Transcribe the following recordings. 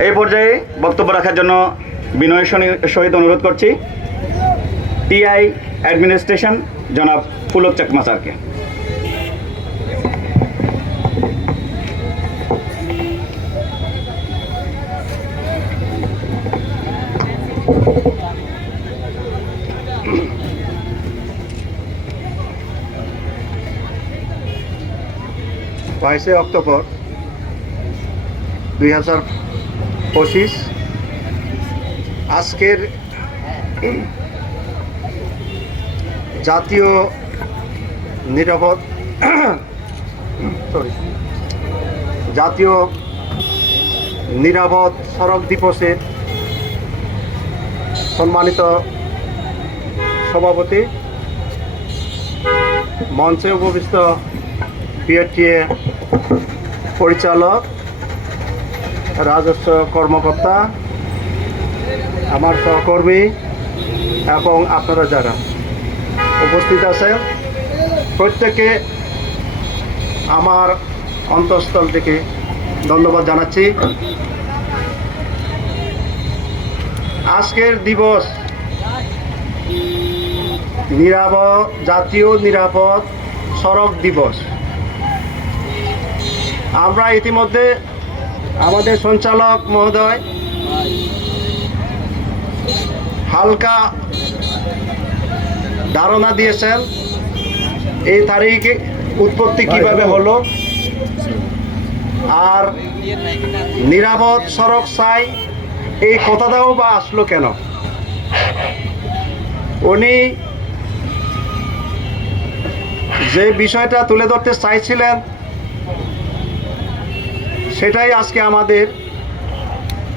এই পর্যায়ে বক্তব্য রাখার জন্য বিনয়ের সহিত অনুরোধ করছি টিআই অ্যাডমিনিস্ট্রেশন জনাব পুলক চাকমা স্যারকে। বাইশে অক্টোবর 2025 আজকের জাতীয় নিরাপদ সড়ক দিবসের সম্মানিত সভাপতি, মঞ্চে উপবিষ্ট পিআরটিএ পরিচালক, রাজস্ব কর্মকর্তা, আমার সহকর্মী এবং আপনারা যারা উপস্থিত আছেন প্রত্যেককে আমার অন্তঃস্থল থেকে ধন্যবাদ জানাচ্ছি। আজকের দিবস জাতীয় নিরাপদ সড়ক দিবস। আমরা ইতিমধ্যে আমাদের সঞ্চালক মহোদয় হালকা ধারণা দিয়েছেন এই তারিখে উৎপত্তি কিভাবে হলো, আর নিরাপদ সড়ক চাই এই কথাটাও বা আসলো কেন। উনি যে বিষয়টা তুলে ধরতে চাইছিলেন সেটাই আজকে আমাদের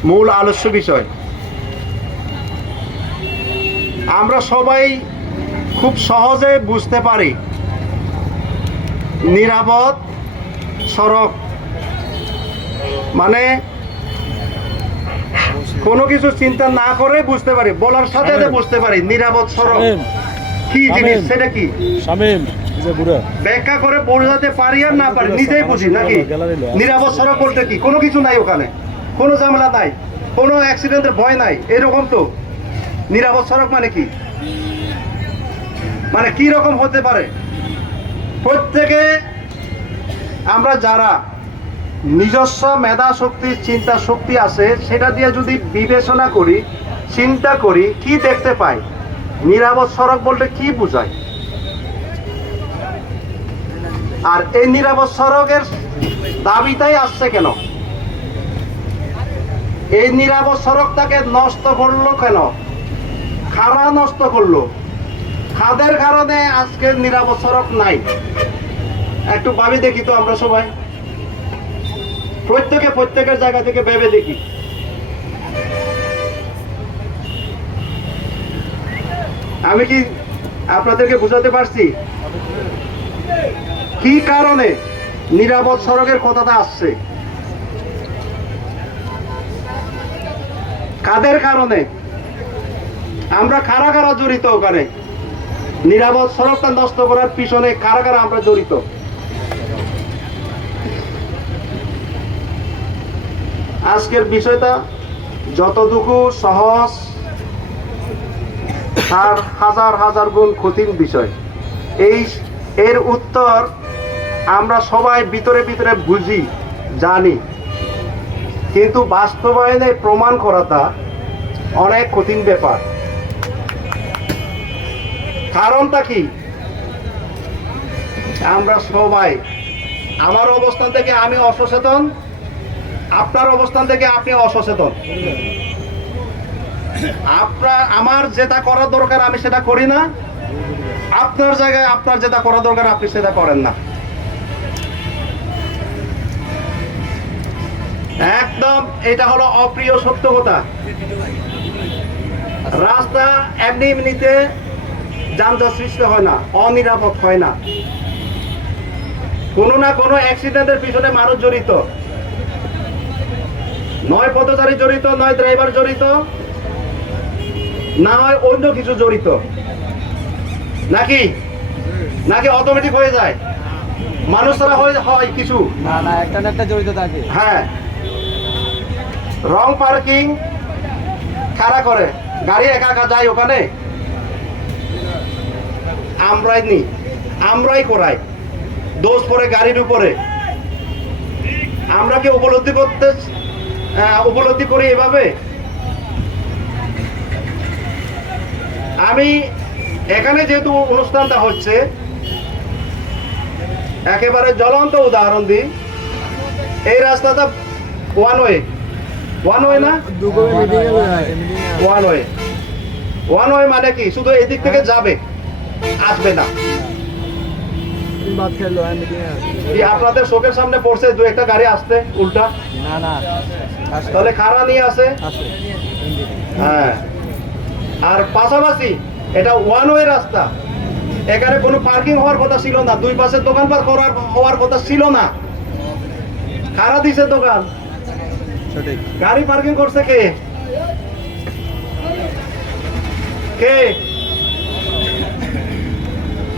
মূল আলোচ্য বিষয়। আমরা সবাই খুব সহজে বুঝতে পারি নিরাপদ সড়ক মানে কোনো কিছু চিন্তা না করে বুঝতে পারি, বলার সাথে সাথে বুঝতে পারি নিরাপদ সড়ক কি জিনিস, সেটা কি ব্যাখ্যা করে বোঝাতে পারি আর না পারি নিজেই বুঝি নাকি। নিরাপদ সড়ক বলতে কি, কোনো কিছু নাই, ওখানে কোনো ঝামেলা নাই, কোনো অ্যাক্সিডেন্টের ভয় নাই, এরকম তো নিরাপদ সড়ক মানে কি, মানে কি রকম হতে পারে। প্রত্যেকে আমরা যারা নিজস্ব মেধা শক্তি চিন্তা শক্তি আছে সেটা দিয়ে যদি বিবেচনা করি, চিন্তা করি, কি দেখতে পাই, নিরাপদ সড়ক বলতে কি বোঝায়। আর এই নিরাপদ সড়কের দাবিটাই আসছে কেন, এই নিরাপদ সড়কটাকে নষ্ট করলো কেন, কারা নষ্ট করলো, কাদের কারণে আজকে নিরাপদ সড়ক নাই, একটু ভাবি দেখি তো আমরা সবাই, প্রত্যেকের জায়গা থেকে ভেবে দেখি। আমি কি আপনাদেরকে বুঝাতে পারছি কি কারণে নিরাপদ সড়কের কথাটা আসছে, কাদের কারণে, আমরা কারা কারা জড়িত, ওখানে নিরাপদ সড়কটা নষ্ট করার পিছনে কারা কারা আমরা জড়িত। আজকের বিষয়টা যতটুকু সহজ তার হাজার হাজার গুণ কঠিন বিষয়। এর উত্তর আমরা সবাই ভিতরে ভিতরে বুঝি, জানি, কিন্তু বাস্তবায়নে প্রমাণ করাটা অনেক কঠিন ব্যাপার। কারণটা কি, আমরা সবাই, আমার অবস্থান থেকে আমি অসচেতন, আপনার অবস্থান থেকে আপনি অসচেতন। আমার যেটা করার দরকার আমি সেটা করি না, আপনার জায়গায় আপনার যেটা করা দরকার আপনি সেটা করেন না। একদম এটা হলো অপ্রিয় সত্য কথা। রাস্তা এমনিতে যানজট সৃষ্টি হয় না, অনিরাপদ হয় না, কোনো না কোনো অ্যাক্সিডেন্টের পিছনে মানুষ জড়িত, নয় পথচারী জড়িত, নয় ড্রাইভার জড়িত, না হয় অন্য কিছু জড়িত, নাকি নাকি অটোমেটিক হয়ে যায়, মানুষ ছাড়া হয় কিছু না একটা জড়িত থাকে। হ্যাঁ, রং পার্কিং খাড়া করে গাড়ি একা একা যায় ওখানে, আমরাই করাই, দোষ পড়ে গাড়ির উপরে। আমরা কি উপলব্ধি করি এভাবে? আমি এখানে যেহেতু অনুষ্ঠানটা হচ্ছে, একেবারে জ্বলন্ত উদাহরণ দিই। এই রাস্তাটা ওয়ান ওয়ে না, ওয়ান ওয়ে মানে কি? শুধু এদিক থেকে যাবে, আসবে না। কি আপনাদের চোখের সামনে পড়ছে দু একটা গাড়ি আসতে উল্টা? তাহলে খাড়া নিয়ে আসে। হ্যাঁ, আর পাশাপাশি এটা ওয়ান ওয়ে রাস্তা, এখানে কোনো পার্কিং হওয়ার কথা ছিল না, দুই পাশে দোকান পার হওয়ার কথা ছিল না, খাড়া দিছে দোকান। গাড়ি পার্কিং করছে কে?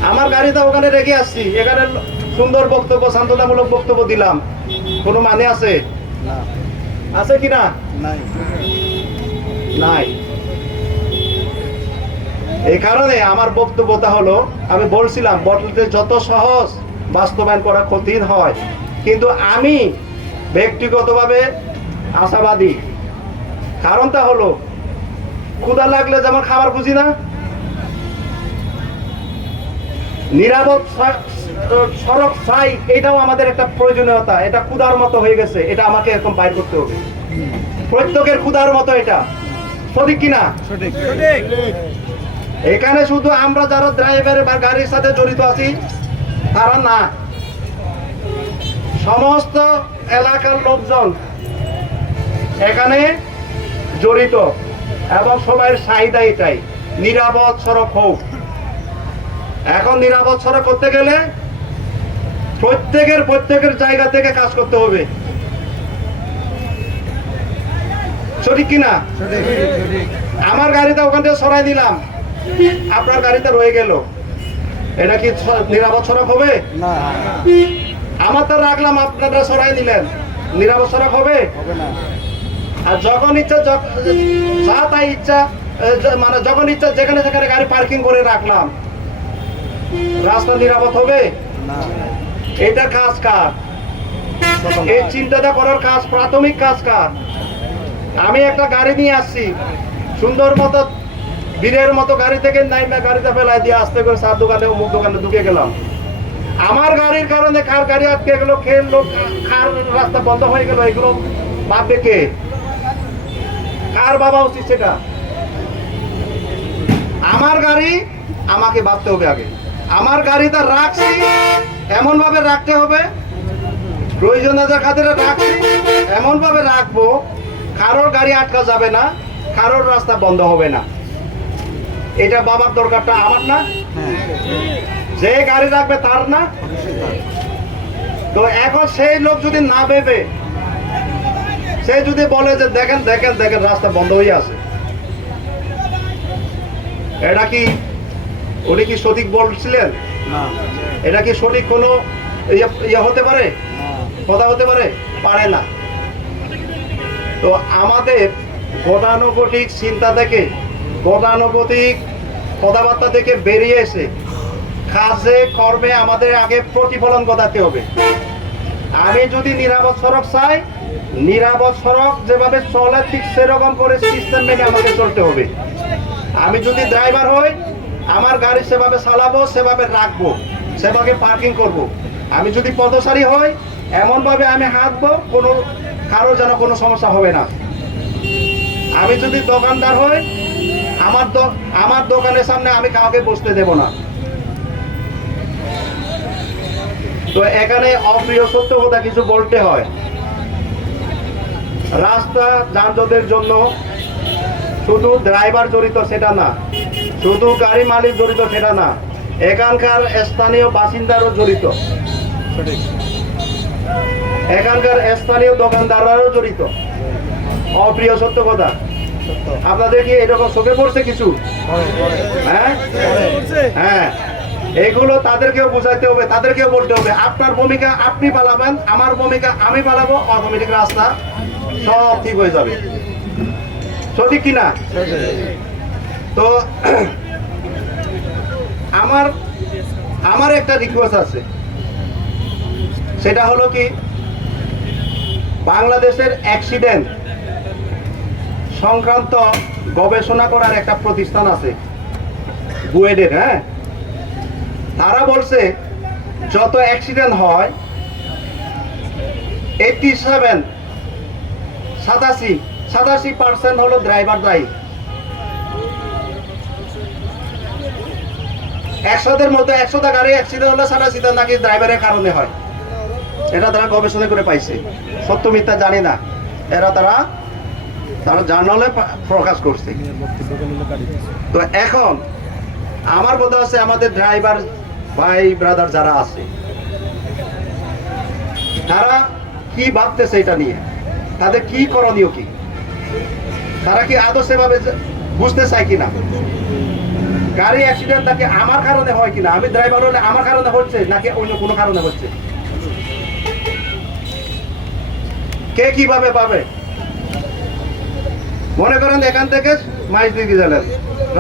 আমার গাড়িটা ওখানে রেখে আসছি, এখানে সুন্দর বক্তব্য, শান্ততামূলক বক্তব্য দিলাম, কোনো মানে আছে? আছে কিনা? নাই। এই কারণে আমার বক্তব্যটা হলো, আমি বলছিলাম বদলতে যত সহজ, বাস্তবায়ন করা কঠিন হয়। কিন্তু আমি ব্যক্তিগতভাবে আশাবাদী। কারণটা হলো, ক্ষুধা লাগলে যেমন খাবার খুঁজি না, নিরাপদ সড়ক চাই, এটাও আমাদের একটা প্রয়োজনীয়তা। এটা ক্ষুধার মতো হয়ে গেছে, এটা আমাকে এরকম বাইর করতে হবে। প্রত্যেকের ক্ষুধার মতো এটা, সঠিক কিনা? এখানে শুধু আমরা যারা ড্রাইভার বা গাড়ির সাথে জড়িত আছি তারা না, সমস্ত এলাকার লোকজন এখানে জড়িত, এবং সবাই চাহিদা এটাই, নিরাপদ সড়ক হোক। এখন নিরাপদ সড়ক করতে গেলে প্রত্যেকের জায়গা থেকে কাজ করতে হবে, সঠিক কিনা? আমার গাড়িটা ওখান থেকে সরাই দিলাম, আপনার গাড়িতে রয়ে গেল, এটা কি নিরাপদ সড়ক হবে? আমার তো রাখলাম, আপনারা সরাই নিলেন, নিরাপদ সড়ক হবে? আর যখন ইচ্ছা যা তাই ইচ্ছা, মানে যখন ইচ্ছা যেখানে যেখানে গাড়ি পার্কিং করে রাখলাম, রাস্তা নিরাপদ হবে? এটা কাজ কার? এই চিন্তাটা করার কাজ, প্রাথমিক কাজ কার? আমি একটা গাড়ি নিয়ে আসছি, সুন্দর মতো বীরের মতো গাড়ি থেকে নাইমা গাড়িটা ফেলাই দিয়ে আস্তে করে চার দোকানে অমুক দোকানে ঢুকে গেলাম। আমার গাড়ির কারণে কার গাড়ি আটকে গেল, খেললো, কার রাস্তা বন্ধ হয়ে গেল, এগুলো ভাববে কে? কার বাবা উচিত সেটা? আমার গাড়ি, আমাকে ভাবতে হবে আগে। আমার গাড়িটা রাখছি, এমন ভাবে রাখতে হবে, প্রয়োজনীয়তার খাতিরে রাখছি, এমন ভাবে রাখবো কারোর গাড়ি আটকা যাবে না, কারোর রাস্তা বন্ধ হবে না। এটা বাবার দরকারটা আমার না? যে গাড়ি রাখবে তার না? তো এখন সেই লোক যদি না ভেবে, সে যদি বলে যে দেখেন দেখেন দেখেন রাস্তা বন্ধ হয়ে আছে, এটা কি উনি কি সঠিক বলছিলেন? এটা কি সঠিক কোনো ইয়ে হতে পারে, কথা হতে পারে? পারে না। তো আমাদের গতানুগতিক চিন্তা থেকে, গতানুগতিক কথাবার্তা থেকে বেরিয়ে এসে কাজে কর্মে আমাদের আগে প্রতিফলন ঘটাতে হবে। আমি যদি নিরাপদ সড়ক চাই, নিরাপদ সড়ক যেভাবে চলে ঠিক সেরকম করে সিস্টেম মেনে আমাকে চলতে হবে। আমি যদি ড্রাইভার হই, আমার গাড়ি সেভাবে চালাবো, সেভাবে রাখবো, সেভাবে পার্কিং করব। আমি যদি পথচারী হই, এমনভাবে আমি হাঁটবো কোনো কারো যেন কোনো সমস্যা হবে না। আমি যদি দোকানদার হই, আমার দোকানের সামনে আমি কাউকে বসতে দেব না। তো এখানে অপ্রিয় সত্য কথা কিছু বলতে হয়। রাস্তা যানজটের জন্য শুধু ড্রাইভার জড়িত সেটা না, শুধু গাড়ি মালিক জড়িত সেটা না, এখানকার স্থানীয় বাসিন্দারও জড়িত, এখানকার স্থানীয় দোকানদাররাও জড়িত। অপ্রিয় সত্য কথা। আপনাদের কি এরকম চোখে পড়ছে কিছু? হ্যাঁ হ্যাঁ, এগুলো তাদেরকেও বোঝাইতে হবে, তাদেরকেও বলতে হবে আপনার ভূমিকা আপনি পালাবেন, আমার ভূমিকা আমি পালাবো, অটোমেটিক রাস্তা সব ঠিক হয়ে যাবে। সঠিক কিনা? তো আমার একটা রিকোয়েস্ট আছে, সেটা হলো কি, বাংলাদেশের অ্যাক্সিডেন্ট সংক্রান্ত গবেষণা করার একটা প্রতিষ্ঠান আছে বুয়েটের, হ্যাঁ, তারা বলছে যত অ্যাক্সিডেন্ট হয় 87% হলো ড্রাইভার দায়ী। 100দের মধ্যে 100টা গাড়ি অ্যাক্সিডেন্ট হলে 87টা নাকি ড্রাইভারের কারণে হয়। এটা তারা গবেষণা করে পাইছে, সত্য মিথ্যা জানি না, তারা জার্নালে প্রকাশ করছে। তো এখন আমার কথা আছে, আমাদের ড্রাইভার ভাই ব্রাদার যারা আছে, তারা কি ভাবতেছে এটা নিয়ে, তাদের কি করণীয় কি, তারা কি আদৌ সেভাবে বুঝতে চায় কিনা? গাড়ি অ্যাক্সিডেন্ট নাকি আমার কারণে হয় কিনা, আমি ড্রাইভার হলে আমার কারণে হচ্ছে নাকি অন্য কোনো কারণে হচ্ছে, কে কিভাবে পাবে? মনে করেন এখান থেকে মাইজদিঘি গেলেন,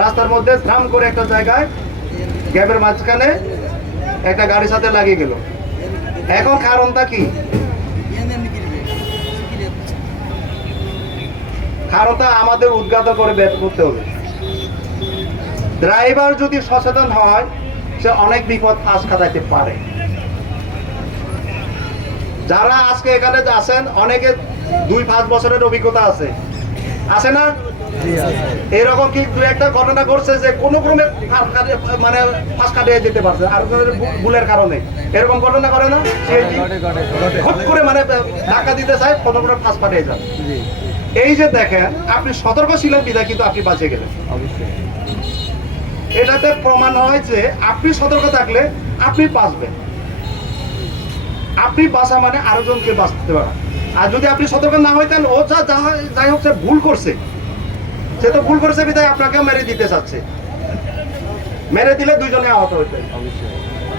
রাস্তার মধ্যে থ্রাম করে একটা জায়গায় গ্যাপের মাঝখানে একটা গাড়ির সাথে লাগিয়ে গেল। এখন কারণটা কি? কারণটা আমাদের উদ্ঘাটন করে বের করতে হবে। ড্রাইভার যদি সচেতন হয়, সে অনেক বিপদ ফাঁস কাটাইতে পারে। যারা আজকে এখানে আছেন, অনেকে 2-5 বছরের অভিজ্ঞতা আছে না? এরকম কি দু একটা ঘটনা ঘটছে যে কোনো ক্রমে মানে ফাঁস কাটিয়ে যেতে পারছে আর ভুলের কারণে? এরকম ঘটনা করে না? হুট করে মানে ধাক্কা দিতে চায়, কোনো করে ফাঁস কাটিয়ে যান। এই যে দেখেন, আপনি সতর্ক ছিলেন বিধায় কিন্তু আপনি বাঁচে গেলেন। এটাতে প্রমাণ হয় যে আপনি সতর্ক থাকলে আপনি বাঁচবেন। আপনি বাঁচা মানে আরো জনকে বাঁচতে পারা। আর যদি আপনি সতর্ক না হইতেন, ও যাই হোক সে ভুল করছে, সে তো ভুল করছে বিধায় আপনাকে মেরে দিতে চাচ্ছে, মেরে দিলে দুইজনে আহত হইতেন।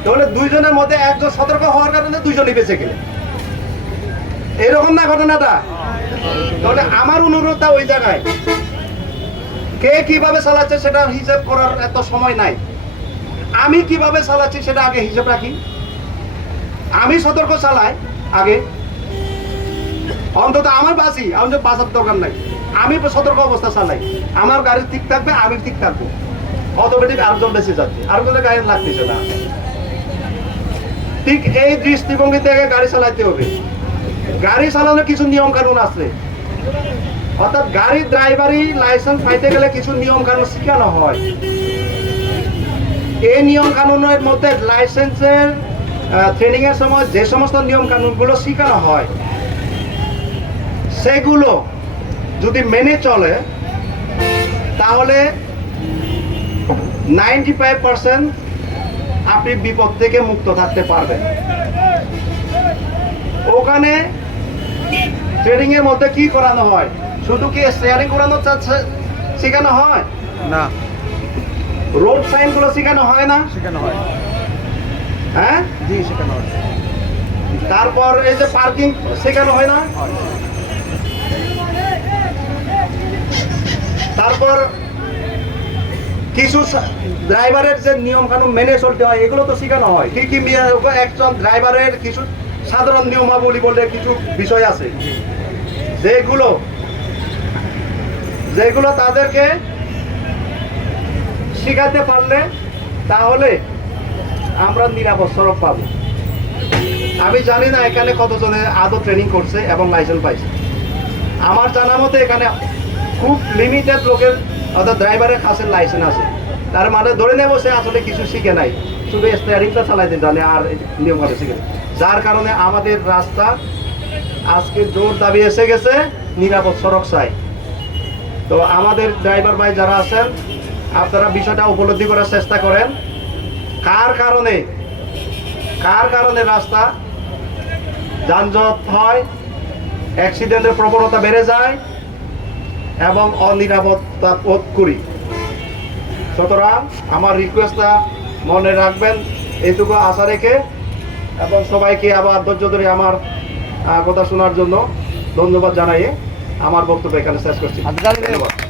তাহলে দুইজনের মধ্যে একজন সতর্ক হওয়ার কারণে দুইজনই বেঁচে গেলেন। এরকম না ঘটনাটা? তাহলে আমার অনুরোধটা ওই জায়গায়, কে কিভাবে চালাচ্ছে সেটা হিসাব করার এত সময় নাই। আমি কিভাবে চালাচ্ছি সেটা আগে হিসাব রাখি, আমি সতর্ক চালাই আগে, অন্তত আমার বাঁচি, আমার বাঁচার দরকার নাই, আমি সতর্ক অবস্থা চালাই, আমার গাড়ি ঠিক থাকবে, আমি ঠিক থাকবো, অটোমেটিক আরেকজন বেঁচে যাচ্ছে, আরেকজনের গাড়ি লাগতেছে না। ঠিক এই দৃষ্টিভঙ্গি থেকে গাড়ি চালাইতে হবে। গাড়ি চালানোর কিছু নিয়ম কানুন আছে, অর্থাৎ গাড়ি ড্রাইভারি লাইসেন্স পাইতে গেলে কিছু নিয়ম কানুন শেখানো হয়। এই নিয়ম কানুনের মধ্যে লাইসেন্সের ট্রেনিং এর সময় যে সমস্ত নিয়ম কানুনগুলো শেখানো হয়, সেগুলো যদি মেনে চলে তাহলে 95% আপনি বিপদ থেকে মুক্ত থাকতে পারবেন। ওখানে ট্রেনিং এর মধ্যে কি করানো হয়? শুধু কি স্টিয়ারিং করানো শেখানো হয় না, রোড সাইন গুলো শেখানো হয় না? শেখানো হয়। হ্যাঁ, জি শেখানো হয়। তারপর এই যে পার্কিং শেখানো হয় না? তারপর কিছু ড্রাইভারের যে নিয়ম কানুন মেনে চলতে হয় এগুলো তো শেখানো হয়। কি কি একজন ড্রাইভারের কিছু সাধারণ নিয়মাবলী বলে কিছু বিষয় আছে, যেগুলো তাদেরকে শিখাতে পারলে তাহলে আমরা নিরাপদ সড়ক পাবো। আমি জানি না এখানে কতজনে আদৌ ট্রেনিং করছে এবং লাইসেন্স পাইছে। আমার জানা মতে এখানে খুব লিমিটেড লোকের, অর্থাৎ ড্রাইভারের কাছে লাইসেন্স আছে। তার মানে ধরে নেবো সে আসলে কিছু শিখে নাই, শুধু স্টিয়ারিংটা চালাইতে জানে আর নিয়মভাবে শিখে। যার কারণে আমাদের রাস্তা আজকে জোর দাবি এসে গেছে নিরাপদ সড়ক চাই। তো আমাদের ড্রাইভার ভাই যারা আছেন, আপনারা বিষয়টা উপলব্ধি করার চেষ্টা করেন। কার কারণে রাস্তা যানজট হয়, অ্যাক্সিডেন্টের প্রবণতা বেড়ে যায় এবং অনিরাপত্তা বোধ করি। সুতরাং আমার রিকোয়েস্টটা মনে রাখবেন, এইটুকু আশা রেখে, এবং সবাইকে আবার ধৈর্য ধরে আমার কথা শোনার জন্য ধন্যবাদ জানাই। আমার বক্তব্য এখানে শেষ করছি। ধন্যবাদ।